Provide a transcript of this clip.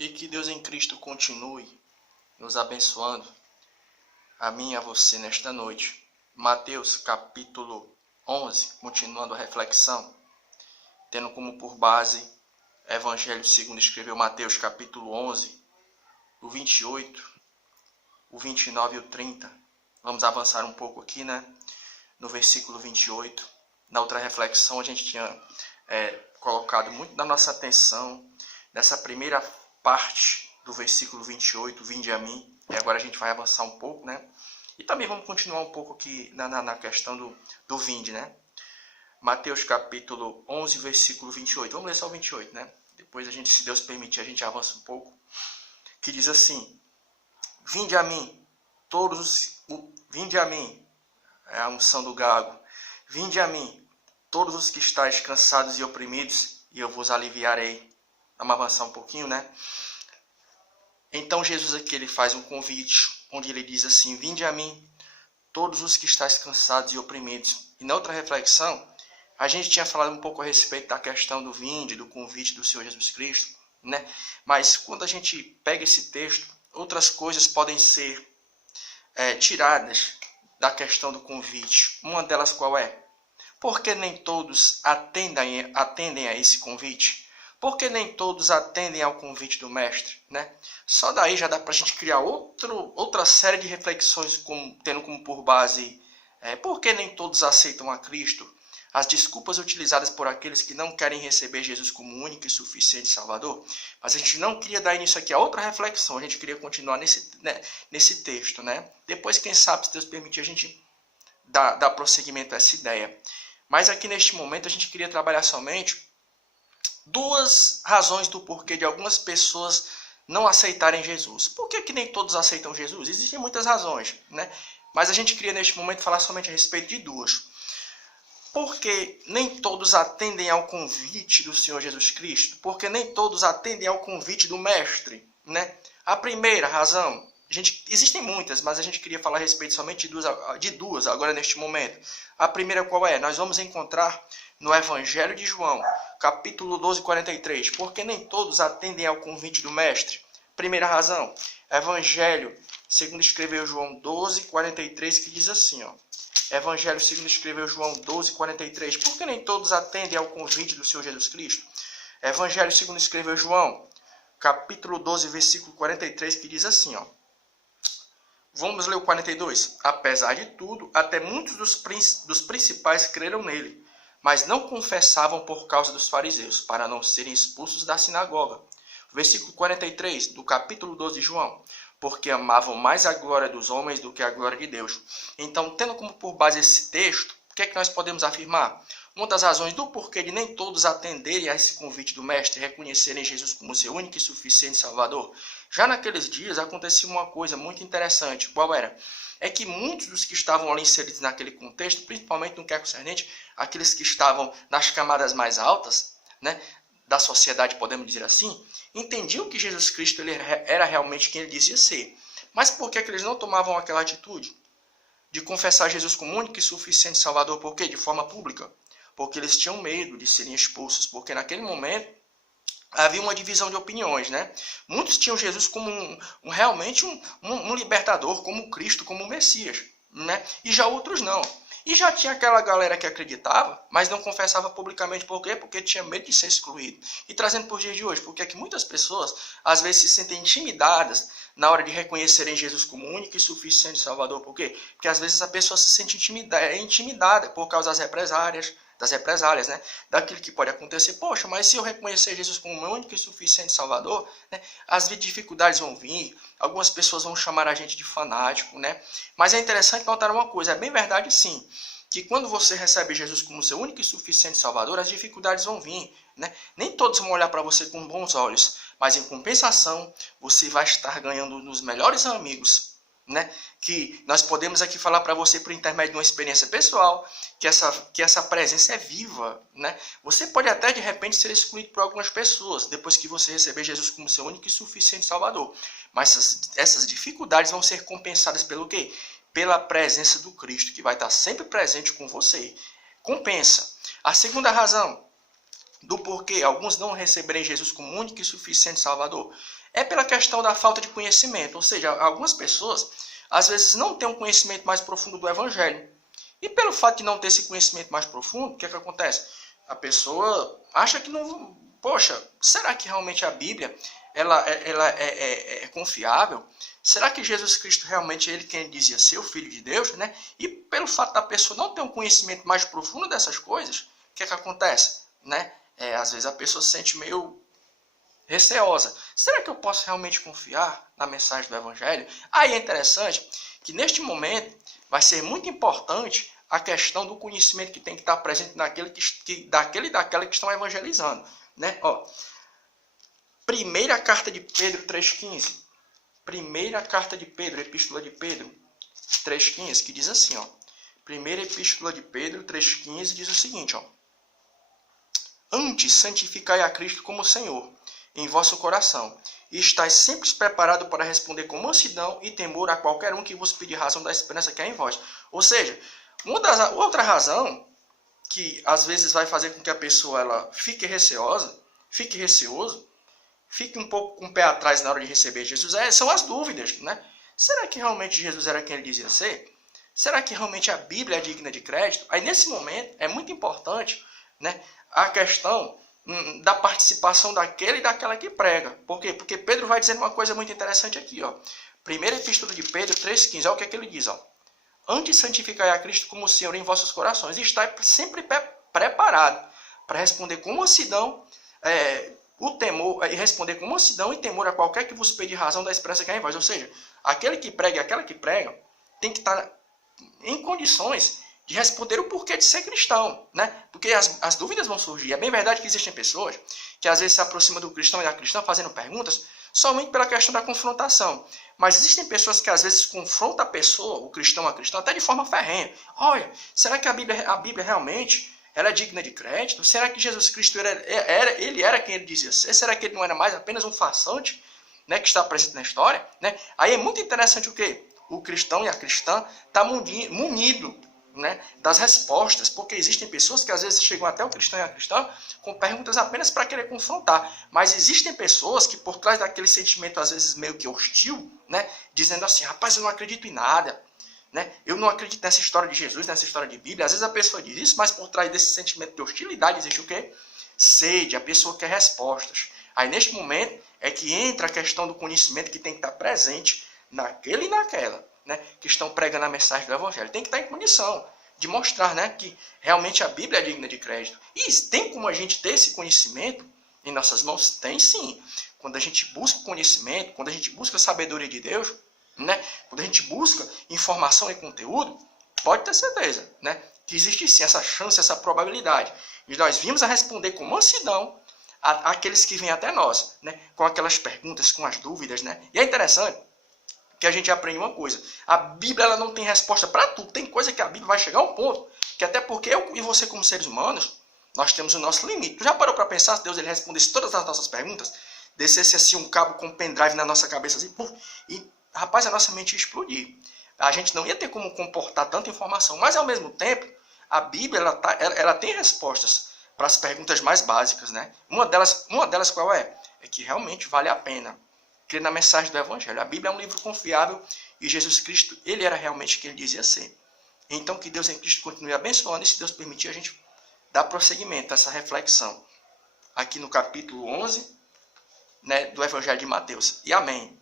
E que Deus em Cristo continue nos abençoando, a mim e a você nesta noite. Mateus capítulo 11, continuando a reflexão, tendo como por base Evangelho segundo escreveu Mateus capítulo 11, o 28, o 29 e o 30. Vamos avançar um pouco aqui, no versículo 28. Na outra reflexão a gente tinha colocado muito da nossa atenção nessa primeira parte do versículo 28, vinde a mim. E agora a gente vai avançar um pouco, E também vamos continuar um pouco aqui na questão do vinde, Mateus capítulo 11, versículo 28. Vamos ler só o 28, Depois a gente, se Deus permitir, a gente avança um pouco. Que diz assim: vinde a mim, vinde a mim, é a unção do gago. Vinde a mim, todos os que estáis cansados e oprimidos, e eu vos aliviarei. Vamos avançar um pouquinho, Então Jesus aqui ele faz um convite, onde ele diz assim: vinde a mim, todos os que estáis cansados e oprimidos. E na outra reflexão, a gente tinha falado um pouco a respeito da questão do vinde, do convite do Senhor Jesus Cristo, Mas quando a gente pega esse texto, outras coisas podem ser tiradas da questão do convite. Uma delas qual é? Porque nem todos atendem a esse convite? Porque nem todos atendem ao convite do Mestre, Só daí já dá para a gente criar outra série de reflexões, tendo como por base por que nem todos aceitam a Cristo? As desculpas utilizadas por aqueles que não querem receber Jesus como único e suficiente Salvador. Mas a gente não queria dar início aqui a outra reflexão, a gente queria continuar nesse texto, Depois, quem sabe, se Deus permitir, a gente dá prosseguimento a essa ideia. Mas aqui neste momento a gente queria trabalhar somente duas razões do porquê de algumas pessoas não aceitarem Jesus. Por que nem todos aceitam Jesus? Existem muitas razões, Mas a gente queria neste momento falar somente a respeito de duas. Porque nem todos atendem ao convite do Senhor Jesus Cristo? Porque nem todos atendem ao convite do Mestre, A primeira razão, existem muitas, mas a gente queria falar a respeito somente de duas agora neste momento. A primeira qual é? Nós vamos encontrar no Evangelho de João, capítulo 12, 43. Porque nem todos atendem ao convite do Mestre? Primeira razão, Evangelho segundo escreveu João 12, 43, que diz assim, Evangelho segundo escreveu João 12, 43. Por que nem todos atendem ao convite do Senhor Jesus Cristo? Evangelho segundo escreveu João, capítulo 12, versículo 43, que diz assim, Vamos ler o 42. Apesar de tudo, até muitos dos principais creram nele, mas não confessavam por causa dos fariseus, para não serem expulsos da sinagoga. Versículo 43, do capítulo 12 de João. Porque amavam mais a glória dos homens do que a glória de Deus. Então, tendo como por base esse texto, o que é que nós podemos afirmar? Uma das razões do porquê de nem todos atenderem a esse convite do Mestre e reconhecerem Jesus como seu único e suficiente Salvador. Já naqueles dias acontecia uma coisa muito interessante. Qual era? É que muitos dos que estavam ali inseridos naquele contexto, principalmente no que é concernente, aqueles que estavam nas camadas mais altas, da sociedade, podemos dizer assim, entendiam que Jesus Cristo ele era realmente quem ele dizia ser. Mas por que eles não tomavam aquela atitude de confessar Jesus como único e suficiente Salvador? Por quê? De forma pública. Porque eles tinham medo de serem expulsos. Porque naquele momento havia uma divisão de opiniões, Muitos tinham Jesus como realmente um libertador, como Cristo, como Messias, E já outros não. E já tinha aquela galera que acreditava, mas não confessava publicamente. Por quê? Porque tinha medo de ser excluído. E trazendo por dias de hoje, porque é que muitas pessoas, às vezes, se sentem intimidadas na hora de reconhecerem Jesus como único e suficiente Salvador. Por quê? Porque às vezes a pessoa se sente intimidada por causa das represálias, daquilo que pode acontecer. Poxa, mas se eu reconhecer Jesus como meu único e suficiente Salvador, as dificuldades vão vir, algumas pessoas vão chamar a gente de fanático, Mas é interessante notar uma coisa, é bem verdade sim, que quando você recebe Jesus como seu único e suficiente Salvador, as dificuldades vão vir, Nem todos vão olhar para você com bons olhos, mas em compensação, você vai estar ganhando um dos melhores amigos, Que nós podemos aqui falar para você por intermédio de uma experiência pessoal, que essa presença é viva, Você pode até de repente ser excluído por algumas pessoas, depois que você receber Jesus como seu único e suficiente Salvador. Mas essas dificuldades vão ser compensadas pelo quê? Pela presença do Cristo, que vai estar sempre presente com você. Compensa. A segunda razão do porquê alguns não receberem Jesus como único e suficiente Salvador É pela questão da falta de conhecimento. Ou seja, algumas pessoas, às vezes, não têm um conhecimento mais profundo do Evangelho. E pelo fato de não ter esse conhecimento mais profundo, o que é que acontece? A pessoa acha que não... Poxa, será que realmente a Bíblia ela é confiável? Será que Jesus Cristo realmente é ele quem dizia ser o Filho de Deus, né? E pelo fato da pessoa não ter um conhecimento mais profundo dessas coisas, o que é que acontece? Né? Às vezes a pessoa se sente meio receosa. Será que eu posso realmente confiar na mensagem do Evangelho? Aí é interessante que neste momento vai ser muito importante a questão do conhecimento que tem que estar presente daquele e daquela que estão evangelizando. Né? Ó, primeira carta de Pedro 3,15. Primeira carta de Pedro, epístola de Pedro 3,15, que diz assim, ó. Primeira epístola de Pedro 3,15 diz o seguinte, ó. Antes santificai a Cristo como Senhor em vosso coração, e estáis sempre preparados para responder com mansidão e temor a qualquer um que vos pedir razão da esperança que há em vós. Ou seja, outra razão que às vezes vai fazer com que a pessoa ela fique receoso, fique um pouco com o pé atrás na hora de receber Jesus, são as dúvidas, né? Será que realmente Jesus era quem ele dizia ser? Será que realmente a Bíblia é digna de crédito? Aí nesse momento é muito importante, né, a questão da participação daquele e daquela que prega. Por quê? Porque Pedro vai dizendo uma coisa muito interessante aqui, ó. Primeira epístola de Pedro 3,15, olha o que é que ele diz, ó. Antes santificai a Cristo como Senhor em vossos corações, e estai sempre preparado para responder com mansidão, o temor, e responder com mansidão e temor a qualquer que vos pedir razão da esperança que há em vós. Ou seja, aquele que prega e aquela que prega tem que estar em condições de responder o porquê de ser cristão, né? Porque as dúvidas vão surgir. É bem verdade que existem pessoas que às vezes se aproximam do cristão e da cristã fazendo perguntas somente pela questão da confrontação. Mas existem pessoas que às vezes confrontam a pessoa, o cristão, a cristã, até de forma ferrenha. Olha, será que a Bíblia realmente ela é digna de crédito? Será que Jesus Cristo ele era quem ele dizia ser? Será que ele não era mais apenas um farsante, né, que está presente na história? Né? Aí é muito interessante o quê? O cristão e a cristã está munido, né, das respostas, porque existem pessoas que às vezes chegam até o cristão e a cristã com perguntas apenas para querer confrontar, mas existem pessoas que por trás daquele sentimento às vezes meio que hostil, né, dizendo assim, rapaz, eu não acredito em nada, né, eu não acredito nessa história de Jesus, nessa história de Bíblia. Às vezes a pessoa diz isso, mas por trás desse sentimento de hostilidade existe o quê? Sede, a pessoa quer respostas. Aí neste momento é que entra a questão do conhecimento que tem que estar presente naquele e naquela, né, que estão pregando a mensagem do Evangelho. Tem que estar em condição de mostrar, né, que realmente a Bíblia é digna de crédito. E tem como a gente ter esse conhecimento em nossas mãos? Tem sim. Quando a gente busca conhecimento, quando a gente busca a sabedoria de Deus, né, quando a gente busca informação e conteúdo, pode ter certeza, né, que existe sim essa chance, essa probabilidade. E nós vimos a responder com mansidão àqueles que vêm até nós, né, com aquelas perguntas, com as dúvidas. Né. E é interessante que a gente aprende uma coisa. A Bíblia ela não tem resposta para tudo. Tem coisa que a Bíblia vai chegar a um ponto que até porque eu e você como seres humanos, nós temos o nosso limite. Tu já parou para pensar se Deus ele respondesse todas as nossas perguntas? Descesse assim um cabo com um pendrive na nossa cabeça assim, e rapaz, a nossa mente ia explodir. A gente não ia ter como comportar tanta informação. Mas ao mesmo tempo, a Bíblia ela tem respostas para as perguntas mais básicas, né? Uma delas qual é? É que realmente vale a pena crer na mensagem do Evangelho. A Bíblia é um livro confiável e Jesus Cristo, ele era realmente quem ele dizia ser. Então, que Deus em Cristo continue abençoando e, se Deus permitir, a gente dá prosseguimento a essa reflexão aqui no capítulo 11, né, do Evangelho de Mateus. E amém.